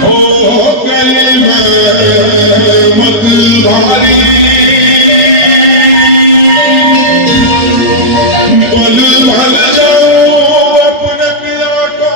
हो गई मैं मत भारी बल भल जाऊं अपने पिया को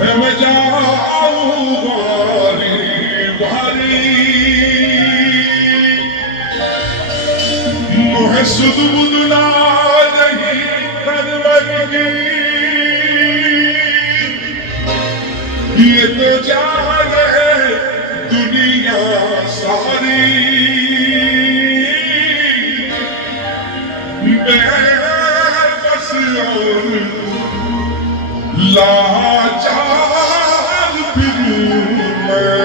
मैं जाऊं भारी भारी मोह सुध बुदना नहीं करवगी ये तो जाने दुनिया सारी बस लाचार फिरूं मैं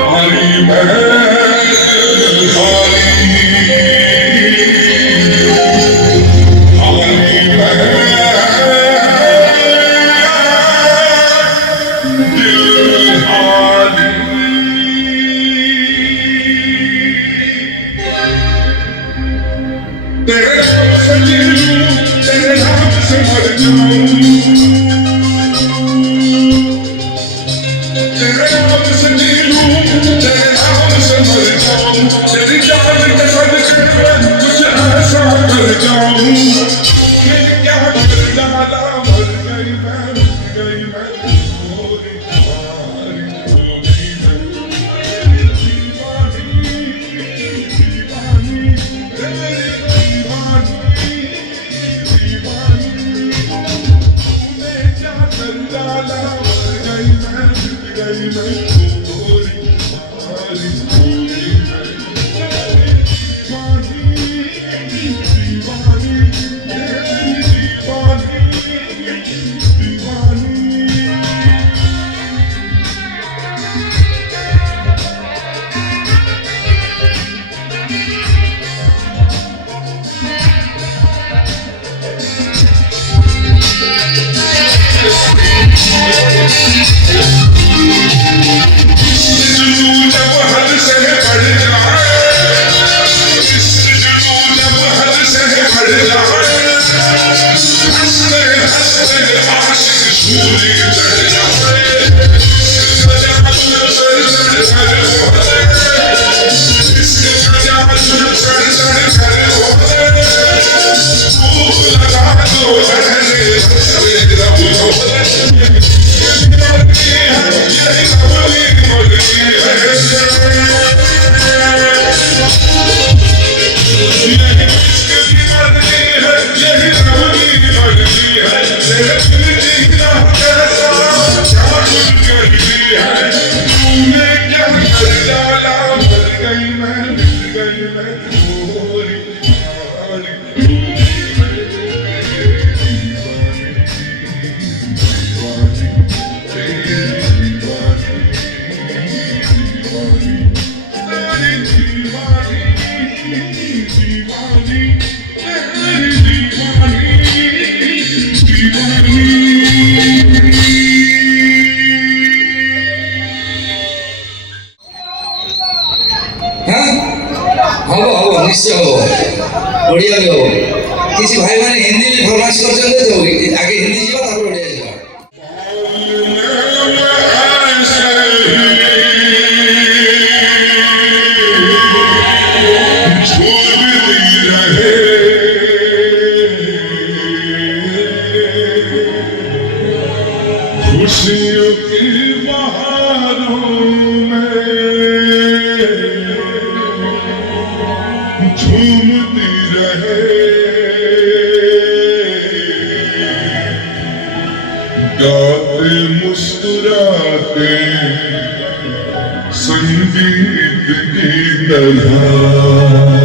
हारी मैं तेरे नाम से मर जाऊं तेरे नाम से जी लूं तेरे नाम से मर जाऊं तेरी जान के सदके में कुछ ऐसा कर जाऊं कि क्या कर डाला मर गई मैं होरी हारी हो गई मैं दीवानी दीवानी ओडिया भी हो किसी भाई मैंने हिंदी भी फरमाइश कर चलते थे आगे हिंदी जीवा तापर ओडिया जीवा खुशियों की बहारों में झूमती रहे गाते मुस्कुराते संगीत की तरह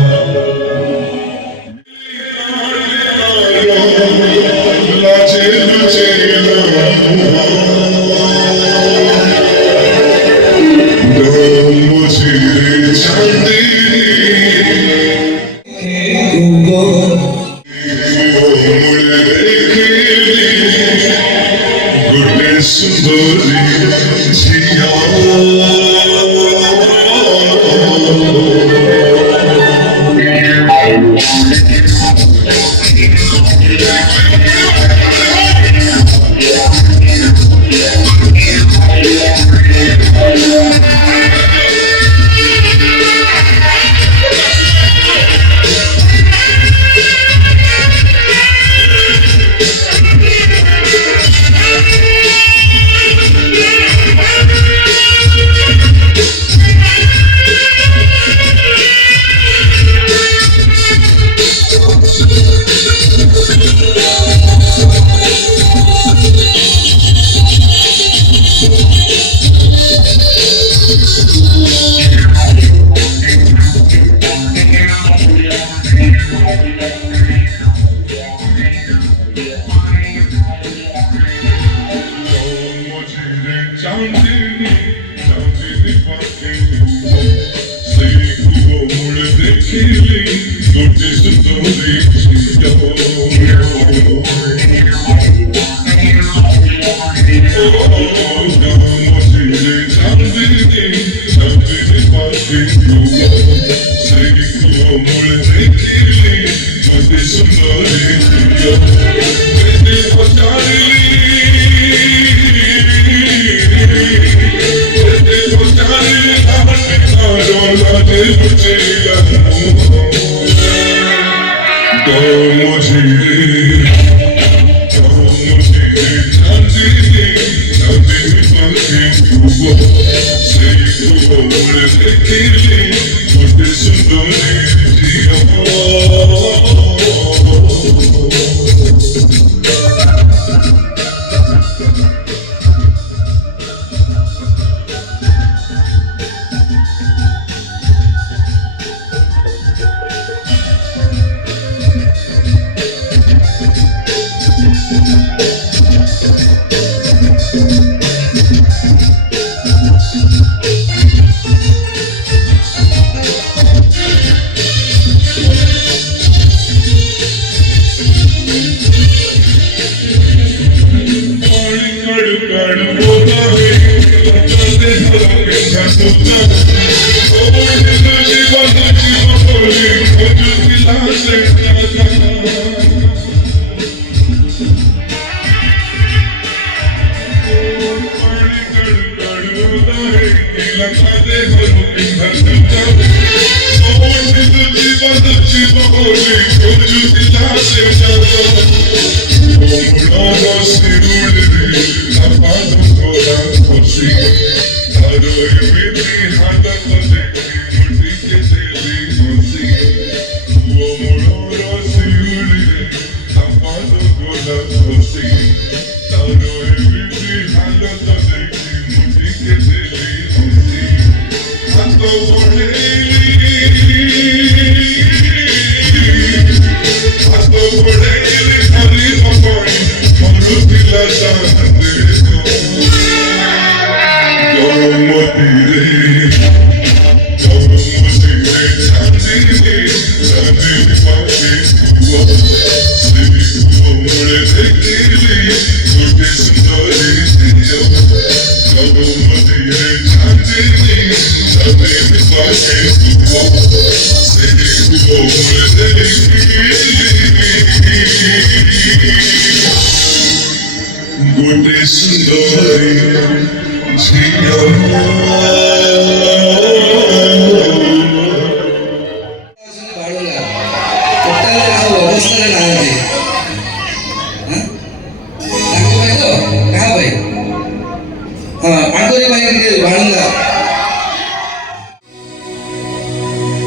चांदनी चांदनी पाके से कोमल देखली छोटी सुंदरी गोटे सुंदरी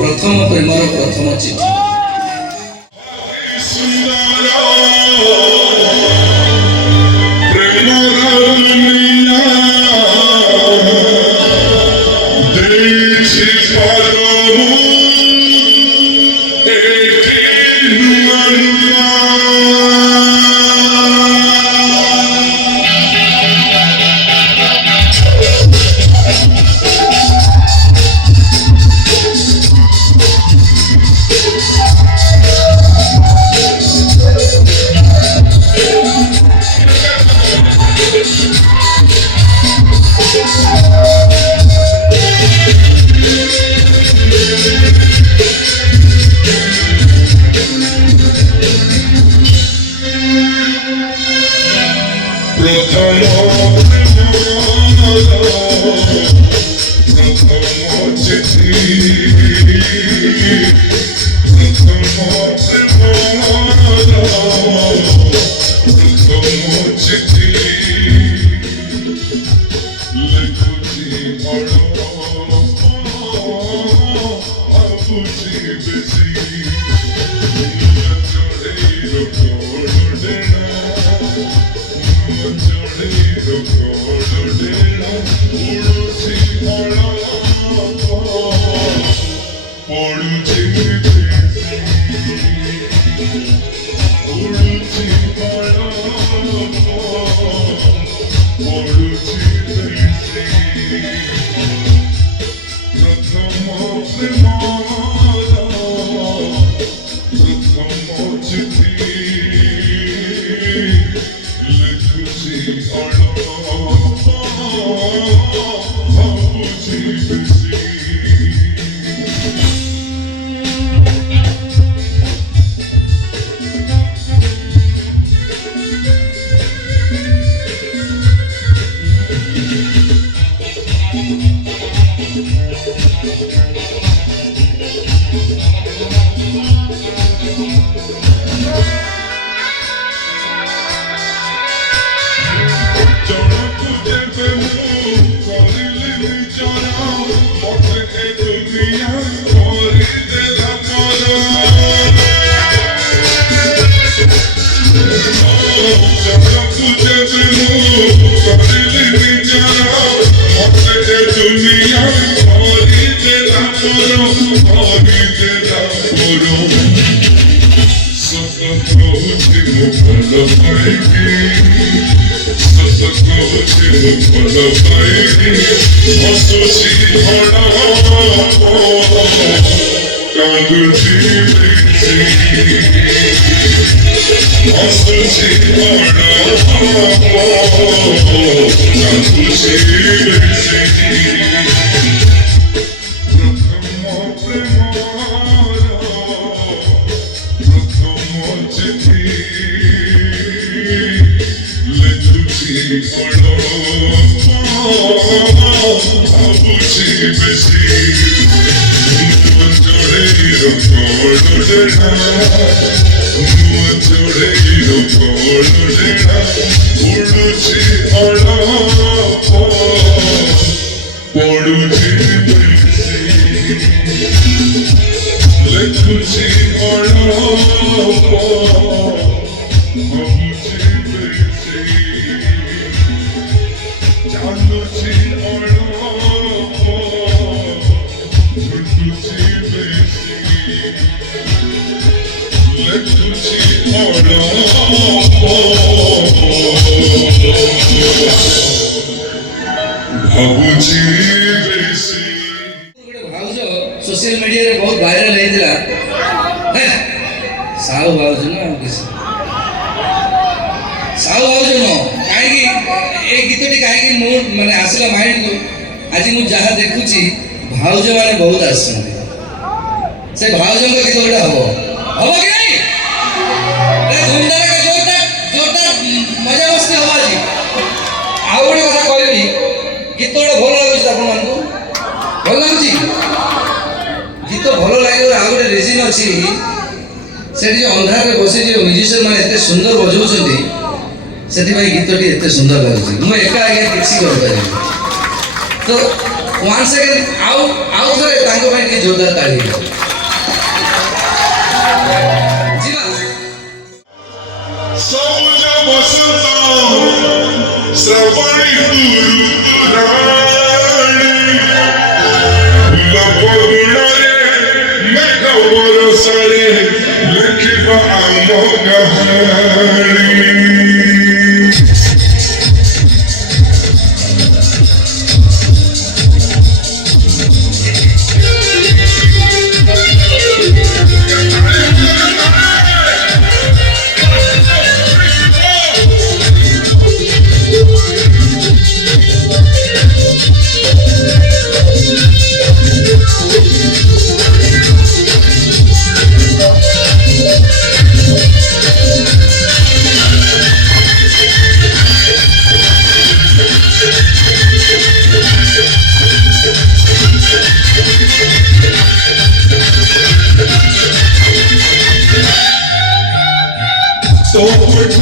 प्रथम प्रेमर प्रथम चिठी सोशल मीडिया रे बहुत वायरल ହେଇଥିଲା ସାହୁ ଭାଉଜ ନା ସାହୁ ଭାଉଜ ନୁହଁ କାହିଁକି ଏ ଗୀତଟି କାହିଁକି ମୁଁ ମାନେ ଆସିଲା ମାଇଣ୍ଡକୁ ଆଜି ମୁଁ ଯାହା ଦେଖୁଛି ଭାଉଜ ମାନେ ବହୁତ ଆସୁଛନ୍ତି ସେ ଭାଉଜଙ୍କ ଗୀତ ଗୋଟେ ହବ କି ନାହିଁ ଧୁମଧାମ ଜୋରଦାର ମଜା ମସ୍ତି ହବ ଆଜି ଆଉ ଗୋଟେ କଥା କହିବି ଗୀତ ଗୋଟେ ଭଲ ଲାଗୁଛି ଆପଣମାନଙ୍କୁ ଭଲ ଲାଗୁଛି ଗୀତ ଭଲ ଲାଗିବାର ଆଉ ଗୋଟେ ରିଜିନ୍ ଅଛି ସେଠି ଅନ୍ଧାରରେ ବସି ଯେଉଁ ମ୍ୟୁଜିସିଆନ୍ ମାନେ ଏତେ ସୁନ୍ଦର ବଜାଉଛନ୍ତି ସେଥିପାଇଁ ଗୀତଟି ଏତେ ସୁନ୍ଦର ଲାଗୁଛି ମୁଁ ଏକା ଆଜ୍ଞା କିଛି କରିପାରିବି ତ ୱାନ୍ ସେକେଣ୍ଡ ଆଉ ଥରେ ତାଙ୍କ ପାଇଁ ଟିକେ ଜୋରଦାର ତାଳି ଯିବା ସବୁଜ ବସନ୍ତ ଶ୍ରାବଣୀ ଫୁଲ ମେଘ ବରଷରେ ଲେଖିବା ଆମ କାହାଣୀ So much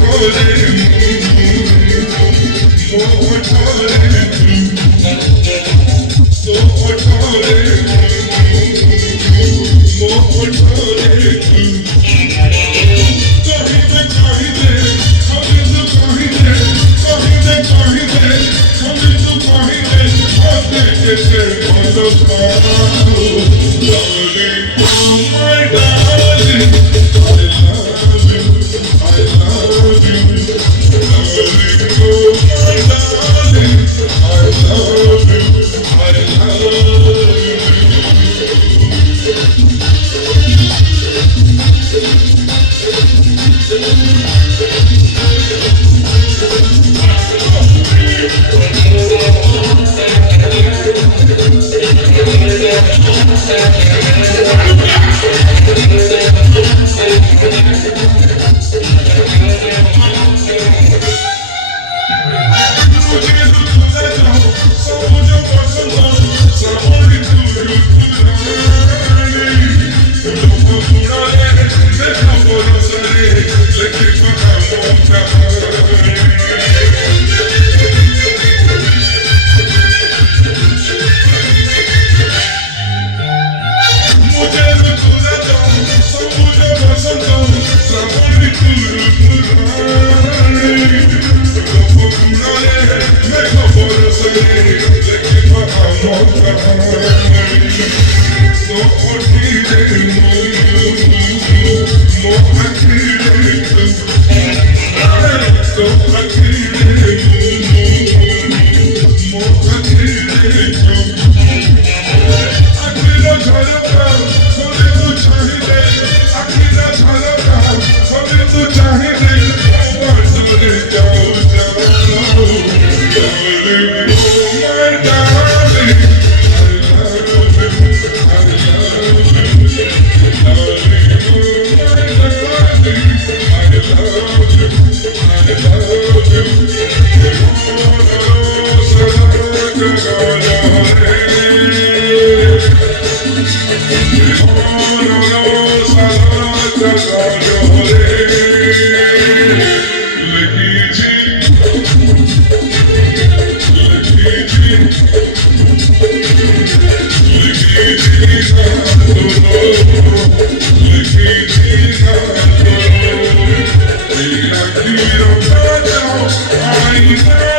I